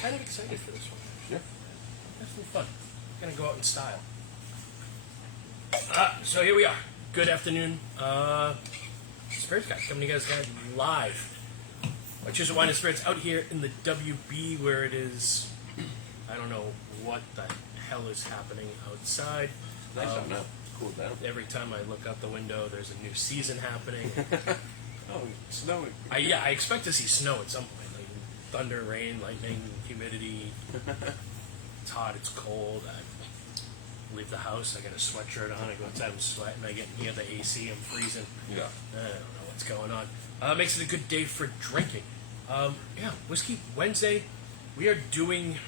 kind of excited for this one. Yeah. Have some fun. Gonna go out in style. So here we are. Good afternoon. Spirits Guys coming to you guys live. Choose Wine and Spirits out here in the WB where it is. I don't know what the hell is happening outside. Nice out now. Cool down. Every time I look out the window, there's a new season happening. Oh, it's snowing. I expect to see snow at some point. Like thunder, rain, lightning, humidity. It's hot, it's cold. I leave the house, I got a sweatshirt on, I go outside, I'm sweating, I get near the AC, I'm freezing. Yeah. I don't know what's going on. Makes it a good day for drinking. Whiskey Wednesday. We are doing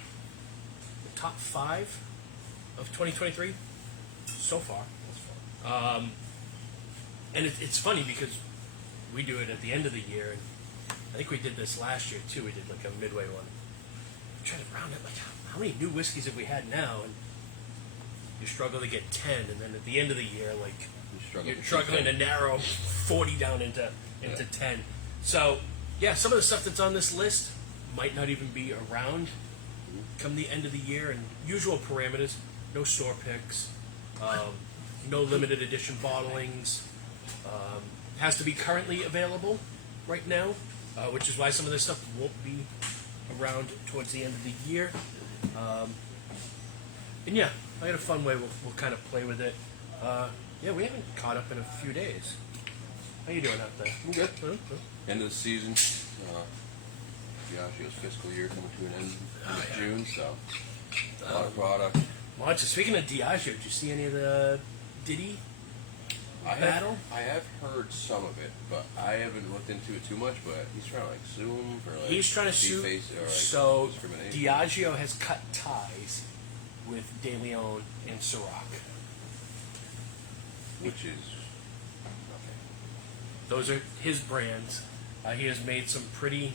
the top 5 of 2023 so far. And it's funny because we do it at the end of the year, and I think we did this last year too. We did like a midway one. I'm trying to round it, like how many new whiskeys have we had now? And you struggle to get 10, and then at the end of the year, like you're struggling to narrow 40 down into 10. So yeah, some of the stuff that's on this list might not even be around come the end of the year. And usual parameters: no store picks, no limited edition bottlings. Has to be currently available right now, which is why some of this stuff won't be around towards the end of the year. And yeah, I got a fun way we'll kind of play with it. We haven't caught up in a few days. How you doing out there? I'm good. End of the season. Diageo's fiscal year coming to an end in June, so a lot of product. Well, speaking of Diageo, did you see any of the Diddy battle? I have heard some of it, but I haven't looked into it too much. But he's trying to sue him for he's trying to sue. So Diageo has cut ties with De Leon and Ciroc, which is okay. Those are his brands. He has made some pretty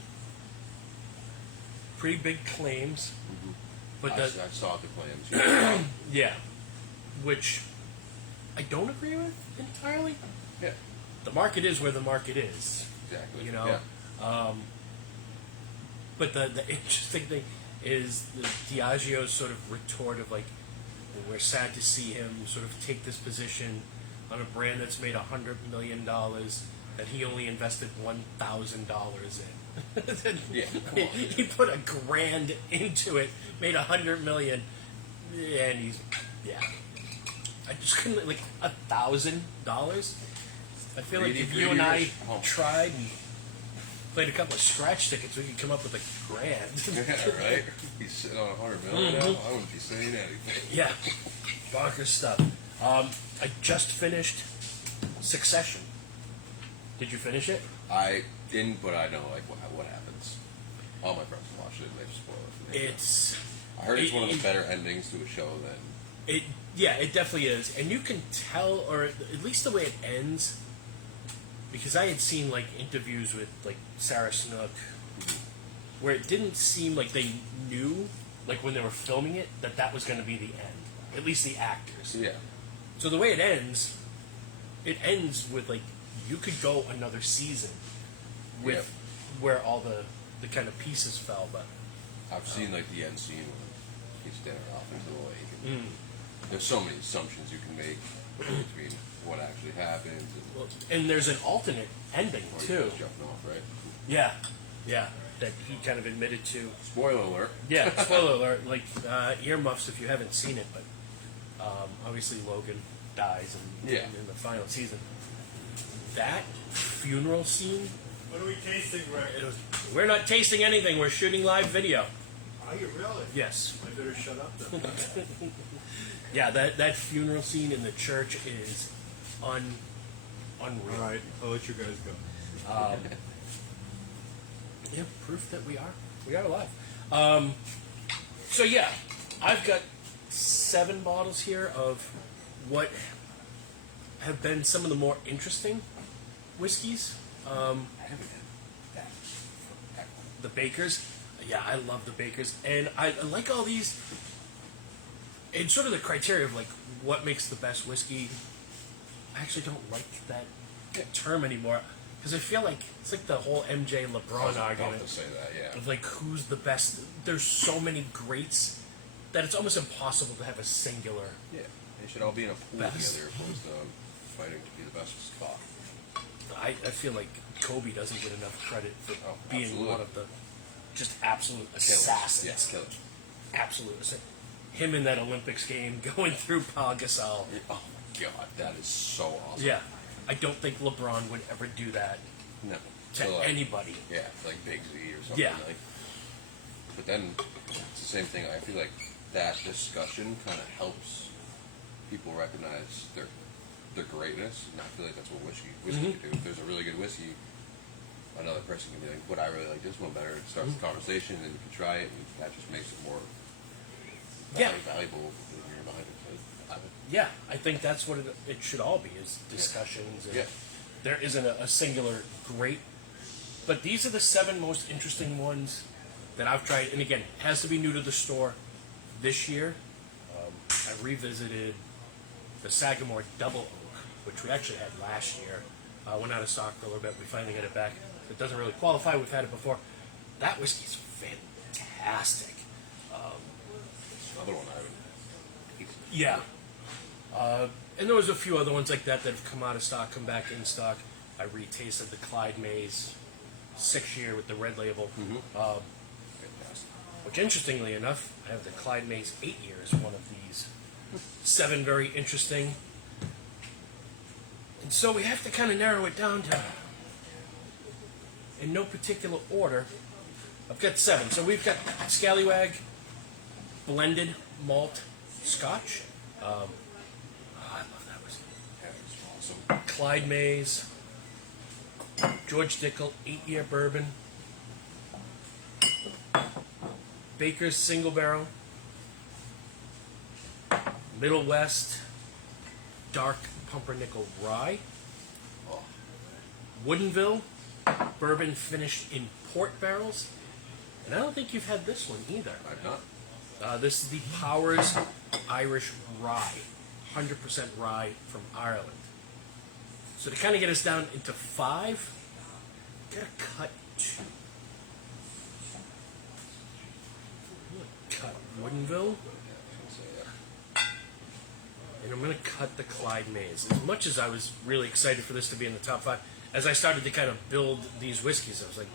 big claims. Mm-hmm. But I saw the claims. Yeah, which I don't agree with entirely. Yeah. The market is where the market is. Exactly. You know. Yeah. But the interesting thing is the Diageo's sort of retort of like, we're sad to see him sort of take this position on a brand that's made $100 million that he only invested $1,000 in. Yeah. He put $1,000 into it, made $100 million, and he's I just couldn't like $1,000. I feel like if you and I tried and played a couple of scratch tickets, we could come up with $1,000. Yeah, right. He's sitting on $100 million now. I wouldn't be saying anything. Yeah, bonkers stuff. I just finished Succession. Did you finish it? I didn't, but I know like what happens. All my friends watched it and they've spoiled it. I heard it's one of the better endings to a show than. It definitely is, and you can tell, or at least the way it ends, because I had seen like interviews with like Sarah Snook, where it didn't seem like they knew, like when they were filming it, that was going to be the end. At least the actors. Yeah. So the way it ends with like you could go another season with where all the kind of pieces fell, but I've seen like the end scene when he's staring off into the lake. And there's so many assumptions you can make between what actually happened. And there's an alternate ending too. He's jumping off, right? Yeah, that he kind of admitted to. Spoiler alert. Yeah, spoiler alert. Like earmuffs if you haven't seen it, but obviously Logan dies in the final season. That funeral scene. What are we tasting, Rick? We're not tasting anything. We're shooting live video. Are you really? Yes. I better shut up then. Yeah, that funeral scene in the church is unreal. All right, I'll let you guys go. Yeah, proof that we are alive. So yeah, I've got 7 bottles here of what have been some of the more interesting whiskeys. I haven't had that forever. The Bakers. Yeah, I love the Bakers. And I like all these. And sort of the criteria of like what makes the best whiskey. I actually don't like that term anymore. because I feel like it's like the whole MJ I was LeBron about argument to say that, yeah. of like who's the best. There's so many greats that it's almost impossible to have a singular. Yeah, they should all be in a pool Best. together opposed to fighting to be the best spot. I feel like Kobe doesn't get enough credit for being absolutely. one of the just absolute Killers. assassins. Yes, killer. Absolute assassin. Him in that Olympics game going through Paul Gasol. Oh my god, that is so awesome. Yeah, I don't think LeBron would ever do that No. to So, like, anybody. Yeah, like Big Z or something Yeah. like. But then it's the same thing. I feel like that discussion kind of helps people recognize their greatness, and I feel like that's what whiskey can do. If there's a really good whiskey, another person can be like, "But I really like this one better." It starts the conversation, and you can try it, and that just makes it more valuable in your mind. Yeah, I think that's what it should all be, is discussions. And Yeah. there isn't a singular great, but these are the 7 most interesting ones that I've tried. And again, it has to be new to the store this year. I revisited the Sagamore Double Oak, which we actually had last year. Went out of stock for a little bit. We finally got it back. It doesn't really qualify. We've had it before. That whiskey's fantastic. Another one I would. Yeah. And there was a few other ones like that have come out of stock, come back in stock. I retasted the Clyde Mays 6-year with the red label. Fantastic. Which, interestingly enough, I have the Clyde Mays 8-year as one of these 7 very interesting. And so we have to kind of narrow it down to, in no particular order, I've got 7. So we've got Scallywag, blended malt Scotch. I love that whiskey. Yeah, it's awesome. Clyde Mays, George Dickel 8-year bourbon, Baker's Single Barrel, Middle West Dark Pumpernickel Rye, Oh, Woodinville bourbon finished in port barrels, and I don't think you've had this one either. I've not. This is the Powers Irish Rye, 100% rye from Ireland. So to kind of get us down into 5, gotta cut 2. I'm gonna cut Woodinville, and I'm gonna cut the Clyde Mays. As much as I was really excited for this to be in the top 5, as I started to kind of build these whiskeys, I was like,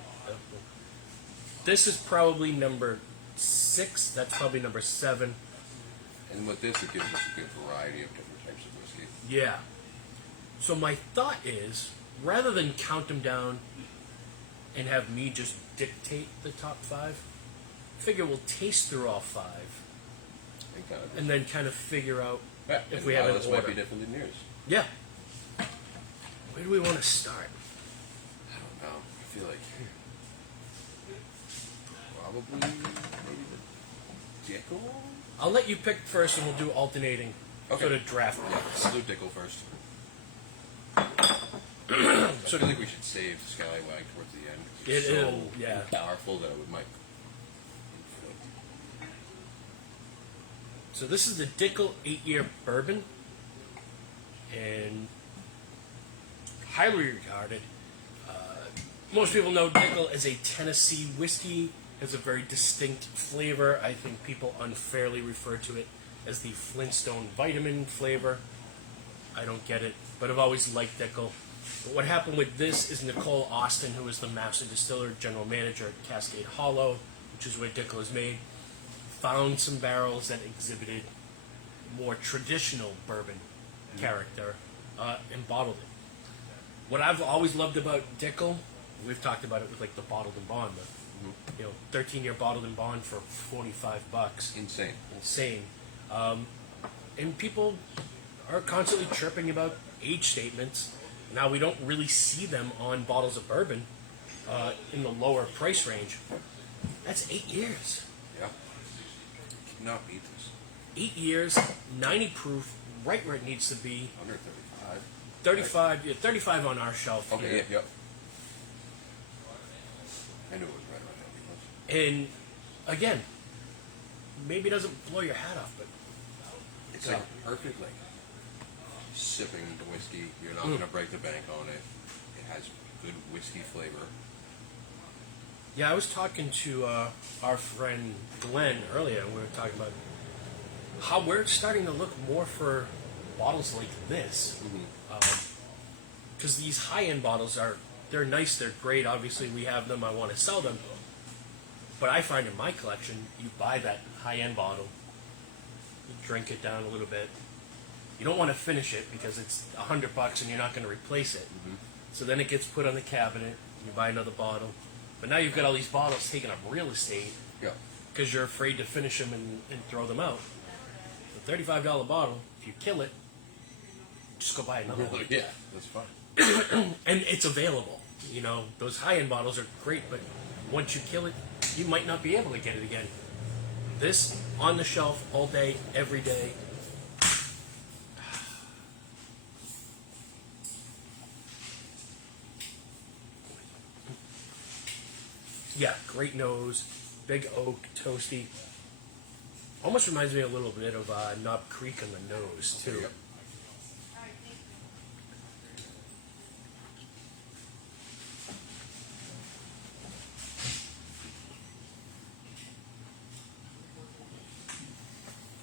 this is probably number 6. That's probably number 7. And with this, it gives us a good variety of different types of whiskey. Yeah. So my thought is, rather than count them down and have me just dictate the top 5, figure we'll taste through all 5 and then kind of figure out if we have an this order. might be different than yours. Yeah. Where do we want to start? I don't know. I feel like probably maybe the Dickel. I'll let you pick first, and we'll do alternating Okay. sort of draft. I'll do Dickel first. I feel like we should save Scallywag towards the end. 'Cause it's so yeah. powerful that it would might. So this is the Dickel 8-year bourbon, and highly regarded. Most people know Dickel as a Tennessee whiskey. Has a very distinct flavor. I think people unfairly refer to it as the Flintstone vitamin flavor. I don't get it, but I've always liked Dickel. But what happened with this is Nicole Austin, who is the master distiller, general manager at Cascade Hollow, which is where Dickel is made, found some barrels that exhibited more traditional bourbon character and bottled it. What I've always loved about Dickel, we've talked about it with like the bottled and bond, the 13-year bottled and bond for $45. Insane. Insane. And people are constantly chirping about age statements. Now we don't really see them on bottles of bourbon in the lower price range. That's 8 years. Yeah. Cannot beat this. 8 years, 90 proof, right where it needs to be. Under 35. 35, yeah, 35 on our shelf. Okay, here. yeah, yep. I knew it was right around that. And again, maybe it doesn't blow your hat off, but It's like perfect, like sipping the whiskey. You're not going to break the bank on it. It has good whiskey flavor. Yeah, I was talking to our friend Glenn earlier, and we were talking about how we're starting to look more for bottles like this. Because these high-end bottles they're nice, they're great. Obviously, we have them. I want to sell them. But I find in my collection, you buy that high-end bottle, you drink it down a little bit. You don't want to finish it because it's $100 and you're not going to replace it. So then it gets put on the cabinet. You buy another bottle. But now you've got all these bottles taking up real estate Yeah. because you're afraid to finish them and throw them out. The $35 bottle, if you kill it, just go buy another one. Yeah, that's fine. And it's available. You know, those high-end bottles are great, but once you kill it, you might not be able to get it again. This, on the shelf, all day, every day. Yeah, great nose, big oak, toasty. Almost reminds me a little bit of Knob Creek on the nose, too. Yep.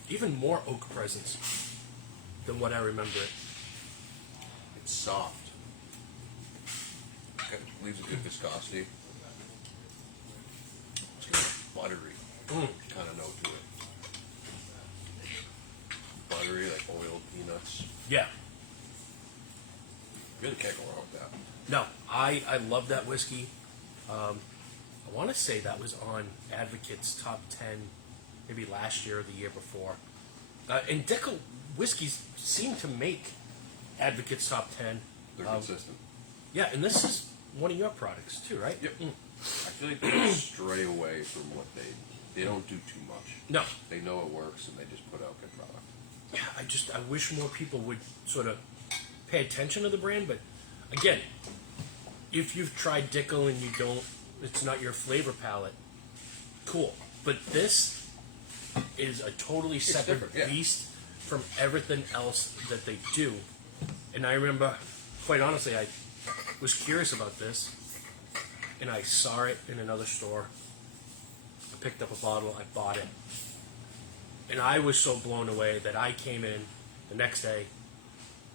Even more oak presence than what I remember it. It's soft. Leaves a good viscosity. It's got a buttery kind of note to it. Buttery, like oiled peanuts. Yeah. Really can't go wrong with that. No, I love that whiskey. I want to say that was on Advocate's top 10, maybe last year or the year before. And Dickel whiskeys seem to make Advocate's top 10. They're consistent. Yeah, and this is one of your products too, right? Yep. I feel like they stray away from what they don't do too much. No. They know it works and they just put out good product. Yeah, I wish more people would sort of pay attention to the brand, but again, if you've tried Dickel and it's not your flavor palette, cool. But this is a totally separate different, yeah. beast from everything else that they do. And I remember, quite honestly, I was curious about this, and I saw it in another store. I picked up a bottle, I bought it. And I was so blown away that I came in the next day,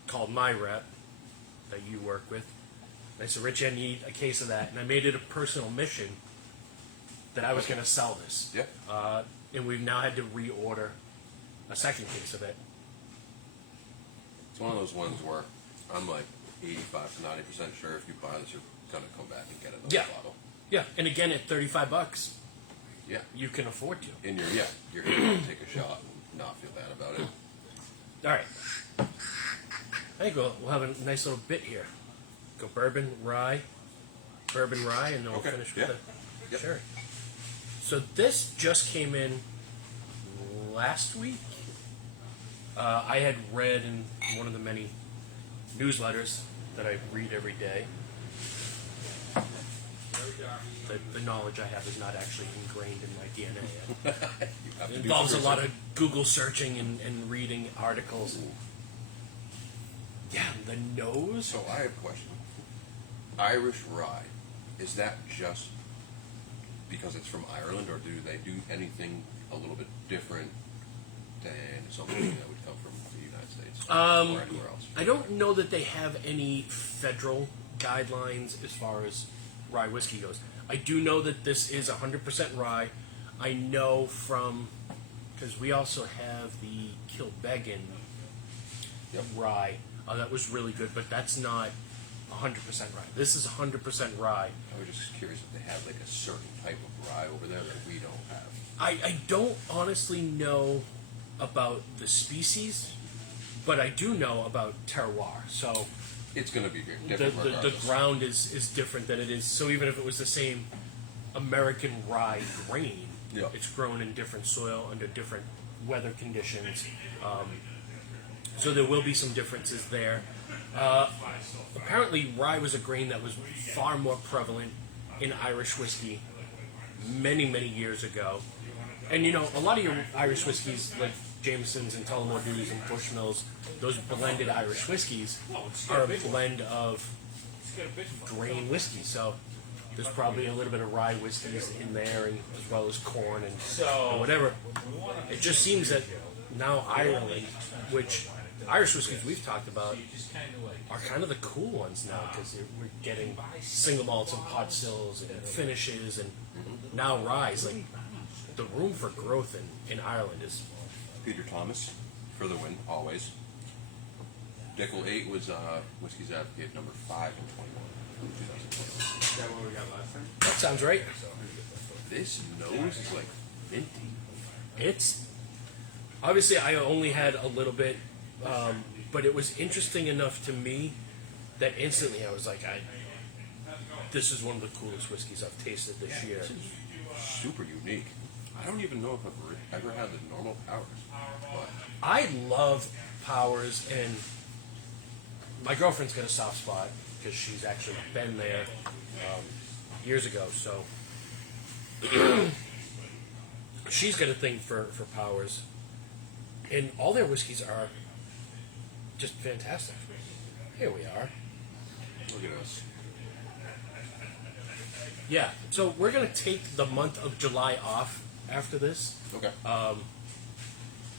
called my rep that you work with. And I said, Rich, I need a case of that. And I made it a personal mission that I was going to sell this. Yeah. And we've now had to reorder a second case of it. It's one of those ones where I'm like 85 to 90% sure if you buy this, you're going to come back and get another bottle. Yeah, and again, at $35, Yeah. you can afford to. And you're able to take a shot and not feel bad about it. All right. I think we'll have a nice little bit here. Go bourbon, rye, and then we'll Okay, finish yeah. with the Yep. sherry. So this just came in last week. I had read in one of the many newsletters that I read every day. The knowledge I have is not actually ingrained in my DNA yet. You have to It do involves a some lot of research. Google searching and reading articles. Yeah, the nose. So I have a question. Irish rye, is that just because it's from Ireland, or do they do anything a little bit different than something that would come from the United States or anywhere else? I don't know that they have any federal guidelines as far as rye whiskey goes. I do know that this is 100% rye. I know from, because we also have the Kilbeggan rye. That was really good, but that's not 100% rye. This is 100% rye. I was just curious if they have like a certain type of rye over there that we don't have. I don't honestly know about the species, but I do know about terroir. So It's going to be the different. the regardless. ground is different than it is. So even if it was the same American rye grain, Yeah. it's grown in different soil under different weather conditions. So there will be some differences there. Apparently, rye was a grain that was far more prevalent in Irish whiskey many, many years ago. And you know, a lot of your Irish whiskeys, like Jameson's and Tullamore's and Bushmills, those blended Irish whiskeys are a blend of grain whiskey. So there's probably a little bit of rye whiskeys in there, and as well as corn and whatever. It just seems that now Ireland, which Irish whiskeys we've talked about, are kind of the cool ones now because we're getting single malts and pot stills and finishes, and now rye. Like the room for growth in Ireland is. Peter Thomas for the win, always. Dickel 8 was Whiskey's Advocate number 5 in 21. 2021. Is that what we got last time? That sounds right. This nose is like minty. It's obviously I only had a little bit, but it was interesting enough to me that instantly I was like, this is one of the coolest whiskeys I've tasted this year. This is super unique. I don't even know if I've ever had the normal Powers. But I love Powers, and my girlfriend's got a soft spot because she's actually been there years ago. So she's got a thing for Powers, and all their whiskeys are just fantastic. Here we are. look at us. Yeah, so we're going to take the month of July off after this. Okay.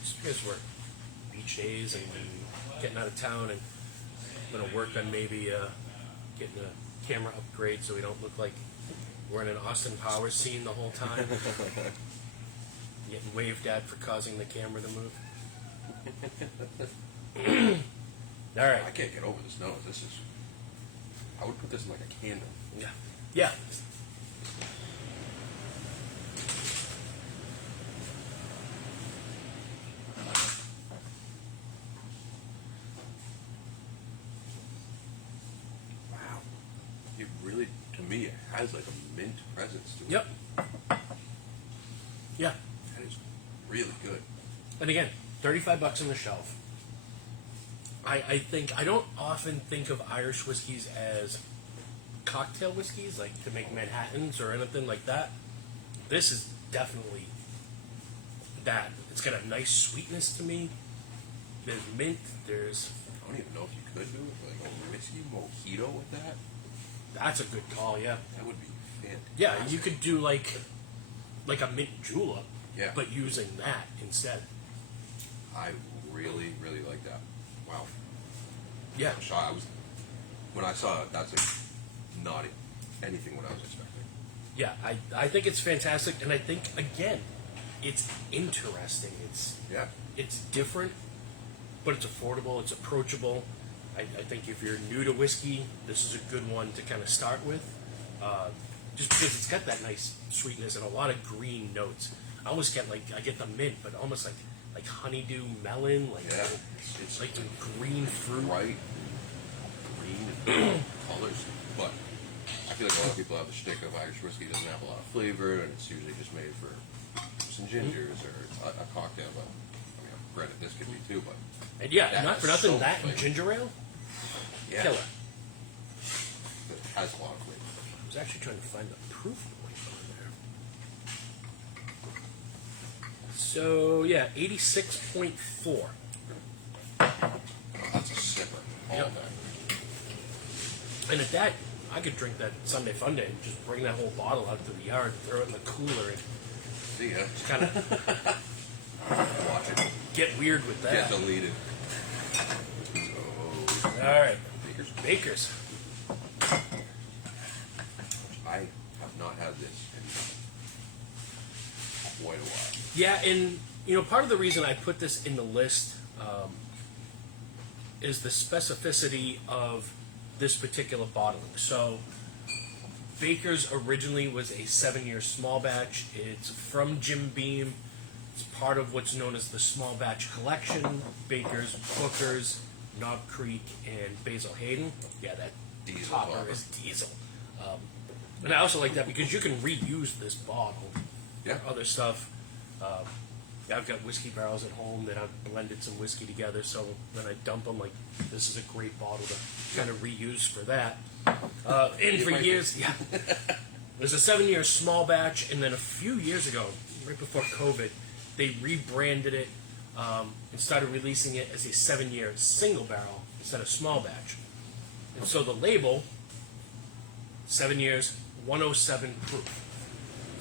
Just because we're beach days and getting out of town, and I'm going to work on maybe getting a camera upgrade so we don't look like we're in an Austin Powers scene the whole time. Getting waved at for causing the camera to move. All right. I can't get over this nose. This is. I would put this in like a candle. Yeah. Yeah. Wow. It really, to me, it has like a mint presence to it. Yep. Yeah. That is really good. And again, $35 on the shelf. I think I don't often think of Irish whiskeys as cocktail whiskeys, like to make Manhattans or anything like that. This is definitely that. It's got a nice sweetness to me. There's mint. There's. I don't even know if you could do it, like a whiskey mojito with that. That's a good call. Yeah. That would be fantastic. Yeah, you could do like a mint julep, Yeah. but using that instead. I really, really like that. Wow. Yeah. When I saw it, that's like not anything what I was expecting. Yeah, I think it's fantastic, and I think again, it's interesting. Yeah. It's different, but it's affordable. It's approachable. I think if you're new to whiskey, this is a good one to kind of start with, just because it's got that nice sweetness and a lot of green notes. I almost get I get the mint, but almost like honeydew melon, Yeah. it's like some green fruit. Bright green and colors, but I feel like a lot of people have the shtick of Irish whiskey doesn't have a lot of flavor, and it's usually just made for some gingers or a cocktail. But I mean, granted, this could be too. But And yeah, that not for has nothing, so that and much ginger ale, yeah, killer. it has a lot of flavor. I was actually trying to find the proof point on there. So yeah, 86.4. Oh, that's a sipper all Yep. day. And at that, I could drink that Sunday Fun Day and just bring that whole bottle out to the yard, throw it in the cooler, and See ya. just kind of Watch it get weird with get that. deleted. So, All right, Baker's. Bakers. I have not had this in quite a while. Yeah, and part of the reason I put this in the list is the specificity of this particular bottling. So, Baker's originally was a 7-year small batch. It's from Jim Beam. It's part of what's known as the small batch collection. Baker's, Booker's, Knob Creek, and Basil Hayden. Yeah, that Diesel topper bottle. is diesel. And I also like that because you can reuse this bottle Yeah. for other stuff. I've got whiskey barrels at home that I've blended some whiskey together, so when I dump them, this is a great bottle to kind of reuse for that. And for years, yeah, it was a 7-year small batch, and then a few years ago, right before COVID, they rebranded it and started releasing it as a 7-year single barrel instead of small batch. And so the label 7 years, 107 proof.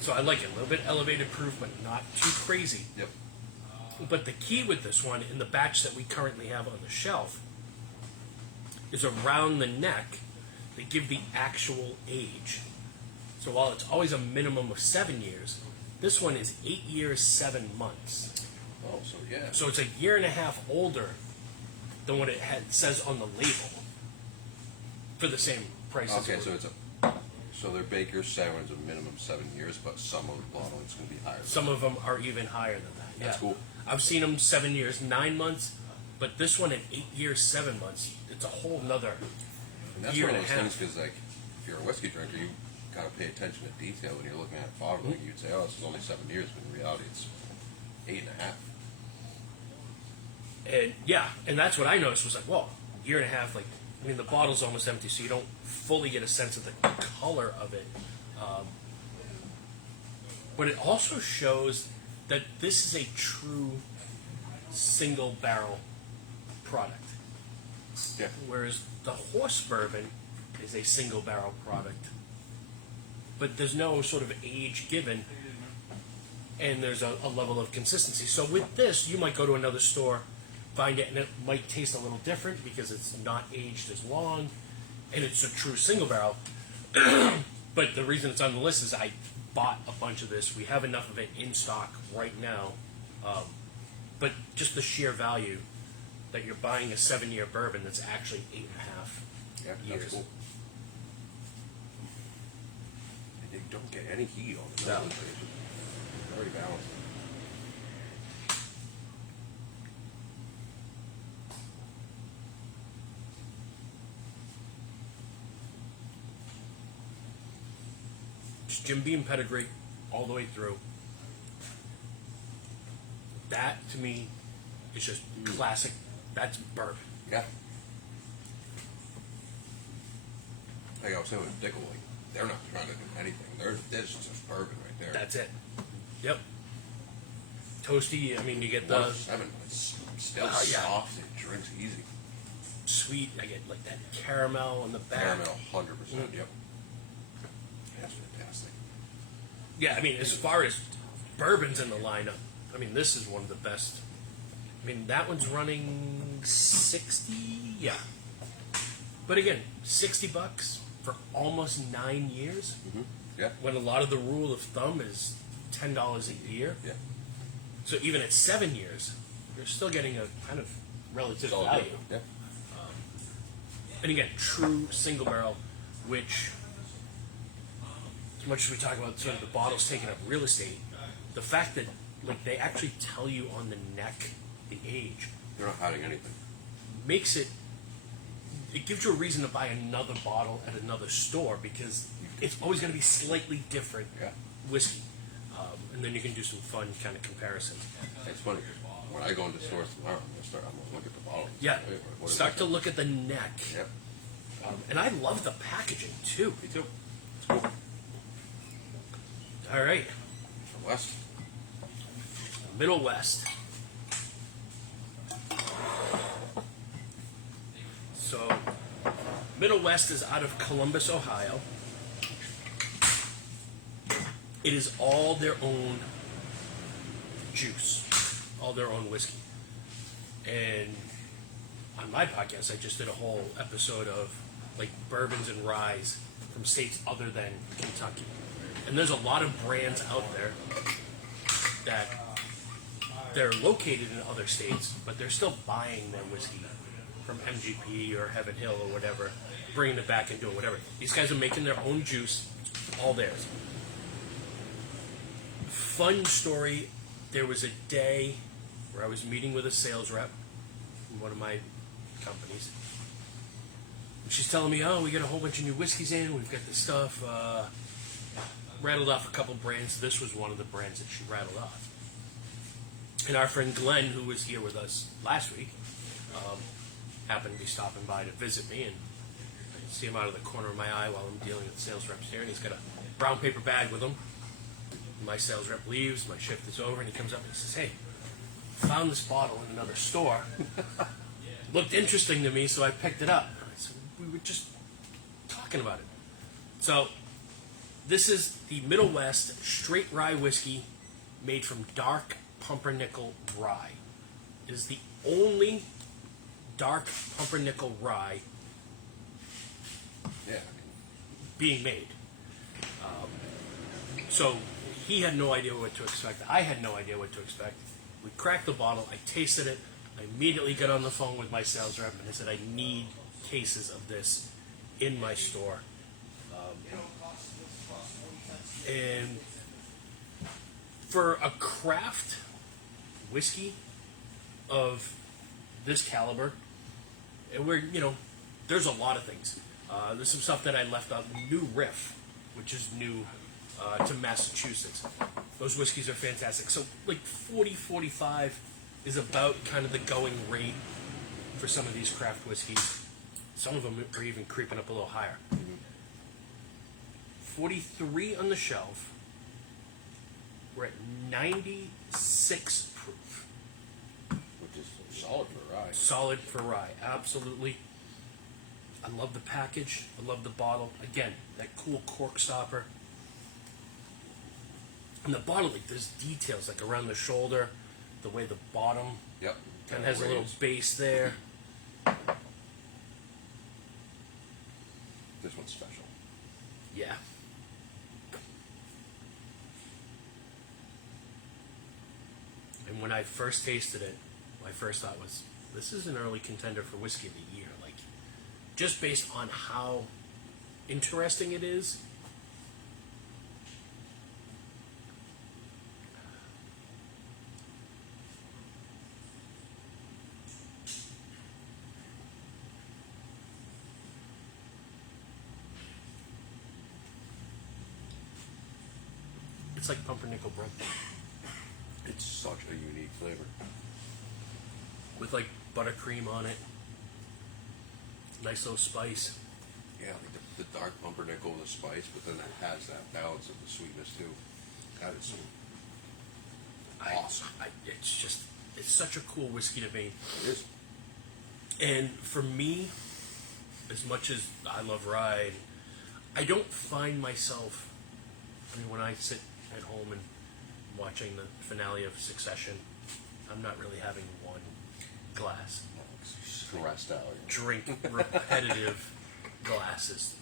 So I like it. A little bit elevated proof, but not too crazy. Yep. But the key with this one, in the batch that we currently have on the shelf, is around the neck, they give the actual age. So while it's always a minimum of 7 years, this one is 8 years, 7 months. Oh, so yeah. So it's a year and a half older than what it says on the label for the same price. Okay, so their Baker's Sour is a minimum 7 years, but some of the bottlings can be higher. Some of them are even higher than that. Yeah. That's cool. I've seen them 7 years, 9 months, but this one at 8 years, 7 months, it's a whole nother And that's year one and of a those half. things because, like, if you're a whiskey drinker, you got to pay attention to detail when you're looking at a bottle. Like, you'd say, oh, this is only 7 years, but in reality, it's 8.5. And yeah, and that's what I noticed was like, whoa, year and a half. Like, I mean, the bottle's almost empty, so you don't fully get a sense of the color of it. But it also shows that this is a true single barrel product, Yeah. whereas the horse bourbon is a single barrel product. But there's no sort of age given, and there's a level of consistency. So with this, you might go to another store, find it, and it might taste a little different because it's not aged as long, and it's a true single barrel. But the reason it's on the list is I bought a bunch of this. We have enough of it in stock right now. But just the sheer value that you're buying a 7-year bourbon that's actually 8.5 Yeah, years. that's cool. And they don't get any heat on the No. nose. It's very balanced. It's Jim Beam pedigree all the way through. That to me is just classic. That's bourbon. Yeah. Like I was saying with Dickel, like, they're not trying to do anything. This is just bourbon right there. That's it. Yep. Toasty. I mean, you get the 107, but it's still yeah. soft. It drinks easy. sweet. I get like that caramel on the back. Caramel, 100%. Yep. That's fantastic. Yeah, I mean, as far as bourbons in the lineup, I mean, this is one of the best. I mean, that one's running 60, yeah. But again, $60 for almost 9 years. Mm-hmm. Yeah. When a lot of the rule of thumb is $10 a year. Yeah. So even at 7 years, you're still getting a kind of relative Solid value. Yeah. And again, true single barrel, which, as much as we talk about sort of the bottles taking up real estate, the fact that like they actually tell you on the neck the age They're not hiding anything. makes it. It gives you a reason to buy another bottle at another store because it's always going to be slightly different Yeah. whiskey, and then you can do some fun kind of comparisons. It's funny. When I go into stores tomorrow, I'm going to look at the bottle. Yeah, Wait, what is start that? to look at the neck, Yep. and I love the packaging too. Me too. It's cool. All right, From West. Middle West. So, Middle West is out of Columbus, Ohio. It is all their own juice, all their own whiskey. And on my podcast, I just did a whole episode of like bourbons and ryes from states other than Kentucky. And there's a lot of brands out there that they're located in other states, but they're still buying their whiskey from MGP or Heaven Hill or whatever, bringing it back and doing whatever. These guys are making their own juice, all theirs. Fun story, there was a day where I was meeting with a sales rep in one of my companies. She's telling me, oh, we got a whole bunch of new whiskeys in, we've got this stuff. Rattled off a couple brands. This was one of the brands that she rattled off. And our friend Glenn, who was here with us last week, happened to be stopping by to visit me, and I see him out of the corner of my eye while I'm dealing with sales reps here, and he's got a brown paper bag with him. My sales rep leaves, my shift is over, and he comes up and he says, hey, found this bottle in another store. Looked interesting to me, so I picked it up. I said, we were just talking about it. So, this is the Middle West straight rye whiskey made from dark pumpernickel rye. It is the only dark pumpernickel rye Yeah. being made. So he had no idea what to expect. I had no idea what to expect. We cracked the bottle. I tasted it. I immediately got on the phone with my sales rep and I said, I need cases of this in my store. And for a craft whiskey of this caliber, and there's a lot of things. There's some stuff that I left out. New Riff, which is new to Massachusetts. Those whiskeys are fantastic. So like 40, 45 is about kind of the going rate for some of these craft whiskeys. Some of them are even creeping up a little higher. 43 on the shelf. We're at 96 proof. Which is solid for rye. Solid for rye, absolutely. I love the package. I love the bottle. Again, that cool cork stopper. And the bottle, like, there's details, like around the shoulder, the way the bottom Yep. kind of has a little base there. This one's special. Yeah. And when I first tasted it, my first thought was, this is an early contender for Whiskey of the Year. Like, just based on how interesting it is. It's like pumpernickel bread It's such a unique flavor. with like buttercream on it. Nice little spice. Yeah, like the dark pumpernickel, the spice, but then it has that balance of the sweetness too. That is awesome. It's such a cool whiskey to me. It is. And for me, as much as I love rye, I don't find myself, when I sit at home and watching the finale of Succession, I'm not really having one glass. Stressed out. Drink repetitive glasses.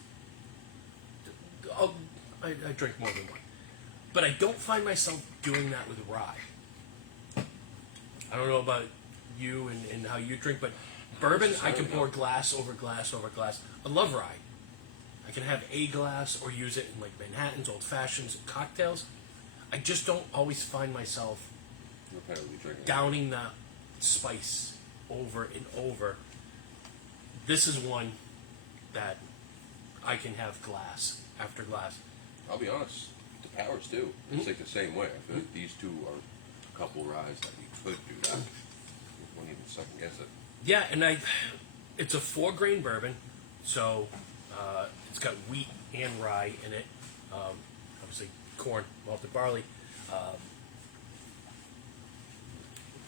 I drink more than one. But I don't find myself doing that with rye. I don't know about you and how you drink, but bourbon, I can pour glass over glass over glass. I love rye. I can have a glass or use it in like Manhattans, old fashions, and cocktails. I just don't always find myself Repetitively drinking. downing that spice over and over. This is one that I can have glass after glass. I'll be honest, the powers do. It's like the same way. I feel like these two are a couple ryes that you could do that. You wouldn't even second guess it. Yeah, and it's a 4-grain bourbon, so it's got wheat and rye in it. Obviously, corn, malted barley.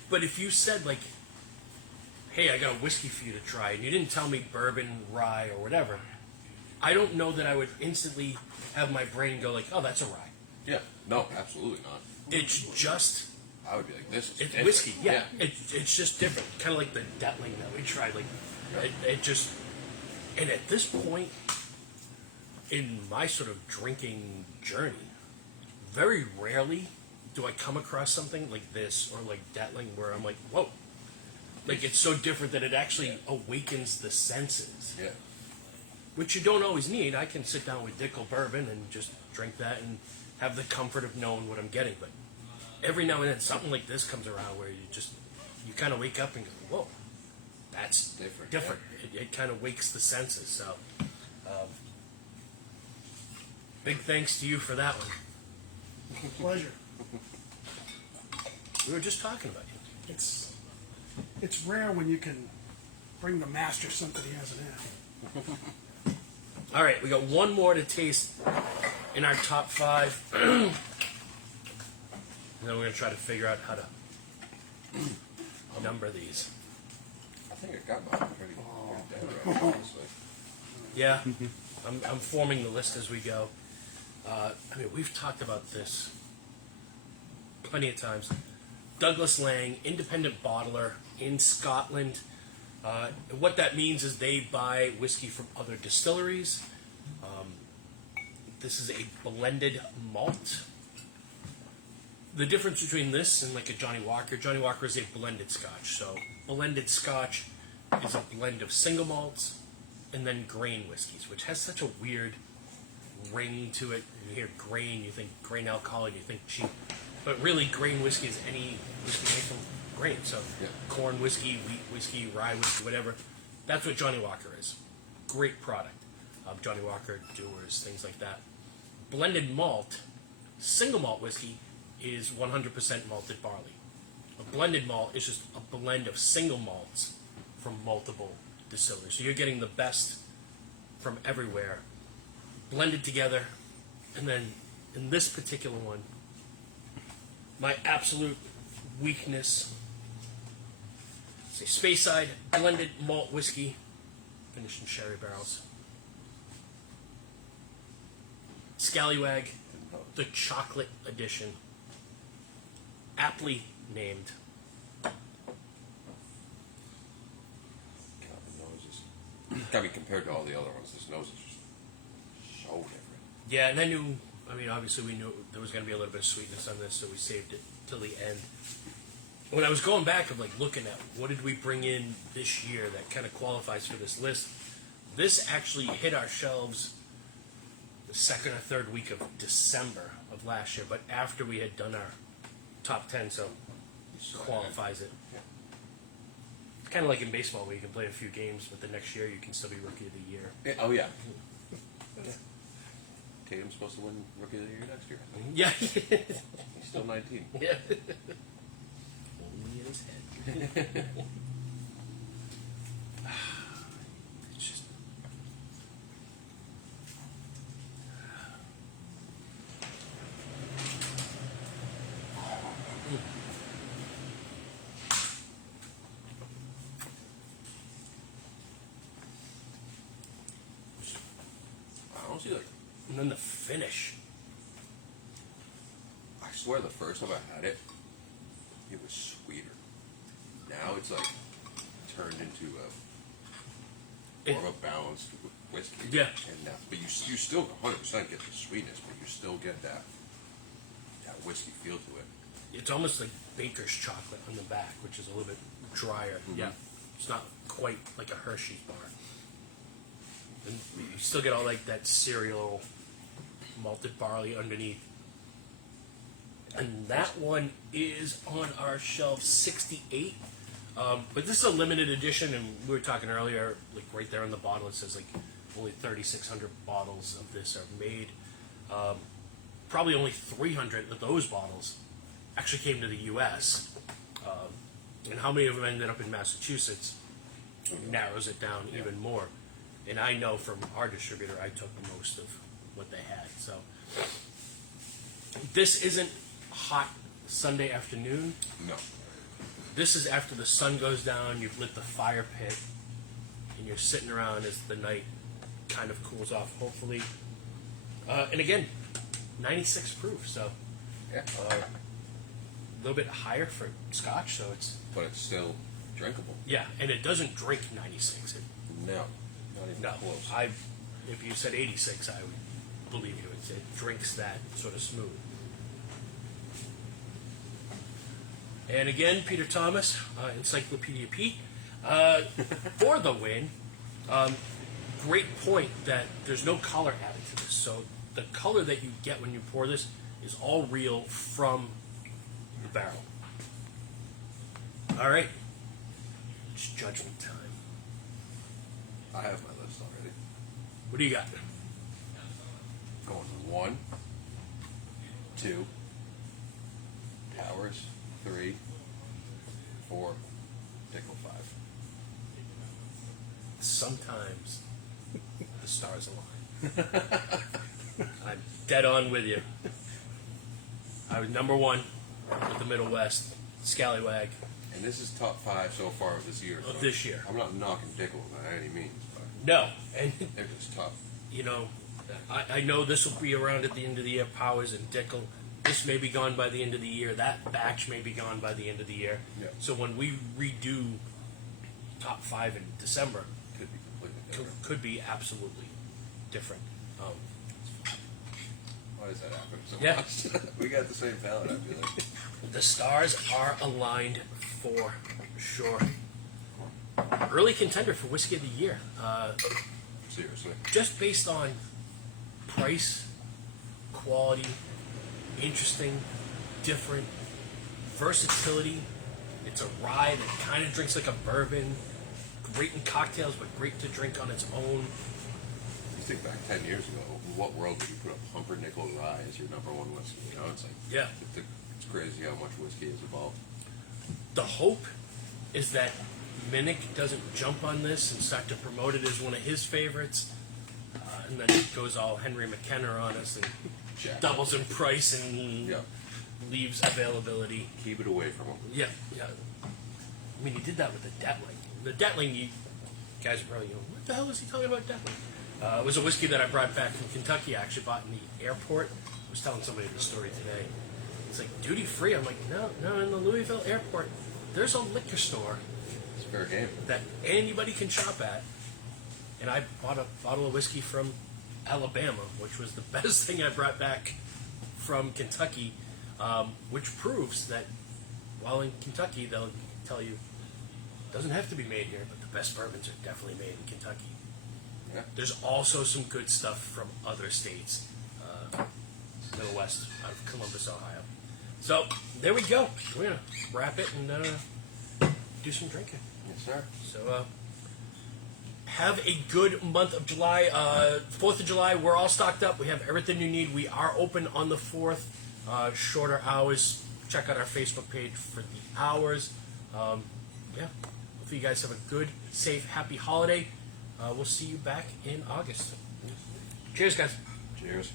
But if you said, like, hey, I got a whiskey for you to try, and you didn't tell me bourbon, rye, or whatever, I don't know that I would instantly have my brain go like, oh, that's a rye. Yeah. No, absolutely not. It's just, I would be like, this is it's different. whiskey. Yeah. It's just different. Kind of like the Detling that we tried. Like, it just, and at this point in my sort of drinking journey, very rarely do I come across something like this or like Detling where I'm like, whoa. Like, it's so different that it actually awakens the senses. Yeah. Which you don't always need. I can sit down with Dickel bourbon and just drink that and have the comfort of knowing what I'm getting. But every now and then, something like this comes around where you kind of wake up and go, whoa, that's different. It kind of wakes the senses. So, big thanks to you for that one. Pleasure. We were just talking about you. It's rare when you can bring the master something he hasn't had. All right, we got one more to taste in our top 5. And then we're going to try to figure out how to number these. I think I got mine pretty dead right, honestly. Yeah. I'm forming the list as we go. I mean, we've talked about this plenty of times. Douglas Lang, independent bottler in Scotland. What that means is they buy whiskey from other distilleries. This is a blended malt. The difference between this and like a Johnny Walker is a blended scotch. So blended scotch is a blend of single malts and then grain whiskeys, which has such a weird ring to it. You hear grain, you think grain alcohol, and you think cheap. But really, grain whiskey is any whiskey made from grain. So corn whiskey, wheat whiskey, rye whiskey, whatever. That's what Johnny Walker is. Great product. Johnny Walker, Dewar's, things like that. Blended malt, single malt whiskey, is 100% malted barley. A blended malt is just a blend of single malts from multiple distilleries. So you're getting the best from everywhere, blended together. And then in this particular one, my absolute weakness, say Speyside blended malt whiskey, finished in sherry barrels. Scallywag, the chocolate edition, aptly named. God, the nose is. I mean, compared to all the other ones, this nose is just so different. Yeah, and I knew, I mean, obviously we knew there was going to be a little bit of sweetness on this, so we saved it till the end. When I was going back and like looking at what did we bring in this year that kind of qualifies for this list, this actually hit our shelves the second or third week of December of last year, but after we had done our top 10, so qualifies it. It's kind of like in baseball where you can play a few games, but the next year you can still be Rookie of the Year. Yeah, oh, yeah. Tatum's supposed to win Rookie of the Year next year, I think. Yeah. He's still 19. Yeah. Only in his head. It's just. Honestly, like, And then the finish. I swear the first time I had it, it was sweeter. Now it's like turned into more of a balanced whiskey. Yeah. And but you still 100% get the sweetness, but you still get that whiskey feel to it. It's almost like baker's chocolate on the back, which is a little bit drier. Mm-hmm. Yeah. It's not quite like a Hershey's bar. And you still get all like that cereal malted barley underneath. And that one is on our shelf 68. But this is a limited edition, and we were talking earlier, like right there on the bottle, it says like only 3,600 bottles of this are made. Probably only 300 of those bottles actually came to the U.S. And how many of them ended up in Massachusetts narrows it down even more. And I know from our distributor, I took most of what they had. So this isn't hot Sunday afternoon. No. This is after the sun goes down, you've lit the fire pit, and you're sitting around as the night kind of cools off, hopefully. And again, 96 proof, so Yeah. a little bit higher for Scotch, so it's... But it's still drinkable. Yeah, and it doesn't drink 96. No. Not even No, close. if you said 86, I would believe you. It drinks that sort of smooth. And again, Peter Thomas, Encyclopedia Pete, for the win. Great point that there's no color added to this. So the color that you get when you pour this is all real from the barrel. All right. It's judgment time. I have my list already. What do you got? Going 1, 2, Towers, 3, 4, Dickel 5. Sometimes the stars align. I'm dead on with you. I was number 1 with the Middle West, Scallywag. And this is top 5 so far of this year. Of so this year. I'm not knocking Dickel by any means, but No, and they're just tough. you know, I know this will be around at the end of the year. Powers and Dickel. This may be gone by the end of the year. That batch may be gone by the end of the year. Yeah. So when we redo top 5 in December, Could be completely different. could be absolutely different. Why does that happen so Yeah. much? We got the same palate, I feel like. The stars are aligned for sure. Early contender for Whiskey of the Year. Seriously. Just based on price, quality, interesting, different, versatility. It's a rye that kind of drinks like a bourbon. Great in cocktails, but great to drink on its own. You think back 10 years ago, in what world would you put a pumpernickel rye as your number one whiskey? You know, it's like, Yeah. it's crazy how much whiskey has evolved. The hope is that Minnick doesn't jump on this and start to promote it as one of his favorites, and then it goes all Henry McKenna on us and Jack. doubles in price and Yeah. leaves availability. Keep it away from them. Yeah, yeah. I mean, he did that with the Detling. The Detling, you guys are probably going, what the hell is he talking about Detling? It was a whiskey that I brought back from Kentucky. I actually bought in the airport. I was telling somebody the story today. It's like duty free. I'm like, no, in the Louisville airport, there's a liquor store It's fair game. that anybody can shop at. And I bought a bottle of whiskey from Alabama, which was the best thing I brought back from Kentucky, which proves that while in Kentucky, they'll tell you it doesn't have to be made here, but the best bourbons are definitely made in Kentucky. Yeah. There's also some good stuff from other states, Middle West, out of Columbus, Ohio. So there we go. We're gonna wrap it and do some drinking. Yes, sir. So have a good month of July. 4th of July, we're all stocked up. We have everything you need. We are open on the 4th. Shorter hours. Check out our Facebook page for the hours. Yeah. Hopefully you guys have a good, safe, happy holiday. We'll see you back in August. Cheers, guys. Cheers.